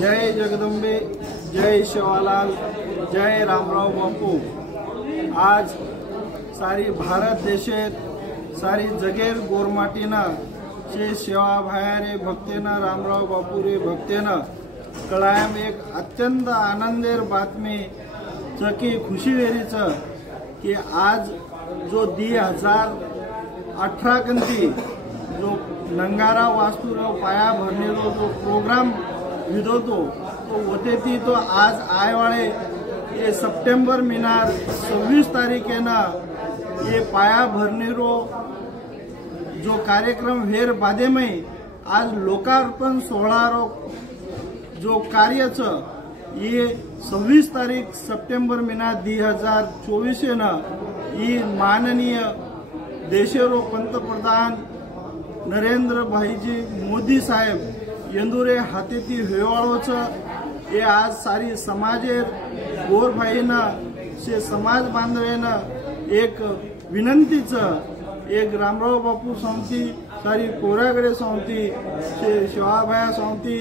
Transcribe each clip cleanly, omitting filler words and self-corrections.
जय जगदंबे, जय शिवालाल, जय रामराव बापू। आज सारी भारत देशेत सारी जगेर गोरमाटीनं शे सेवा भायारे भक्तेनं रामराव बापू रे भक्तेनं कळायम एक अत्यंत आनंदेर बातमी चकी खुशी वेरीचं की आज जो 2018 कंती जो नंगारा वास्तुराव पाया भरनेरो जो प्रोग्राम विधो तो होते ती तो आज आयवाळे ये सप्टेंबर मिनार 26 तारीखेना ये पाया भरनेरो जो कार्यक्रम हेर बादेमय आज लोकार्पण सोहळारो जो कार्यच ये 26 तारीख सप्टेंबर महीना 2024 न ये माननीय देशेरो पंतप्रधान नरेंद्र भाईजी मोदी साहेब यंदुरे हातेती हेवाळोच ये आज सारी समाजेर गोर भाईना से समाज बांधवेना एक विनंतीच एक रामराव बापू सांगती सारी कोरागडे सांगती शिवाभाया सांगती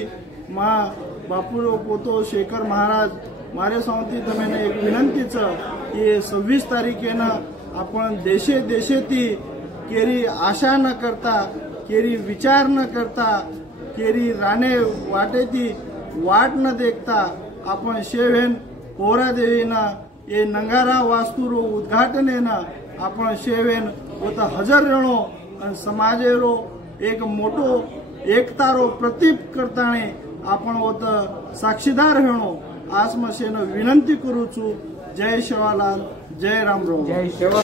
मा बापूरो पोतो शेखर महाराज मारे सांगती तमेने एक विनंतीच ये 26 तारीखेना आपण देशे देशेती केरी आशा न करता केरी विचार न करता केरी राणे वाटेती वाट न देखता आपण शेवेन पोरा देवीना ये नंगारा वास्तुरो उद्घाटनेना आपण शेवेन होता हजर रहणो आणि समाजेरो एक मोठो एकतारो प्रतीप करताने आपण होता साक्षीदार रहणो आज मशेन विनंती करूचू। जय शिवालाल, जय रामराव।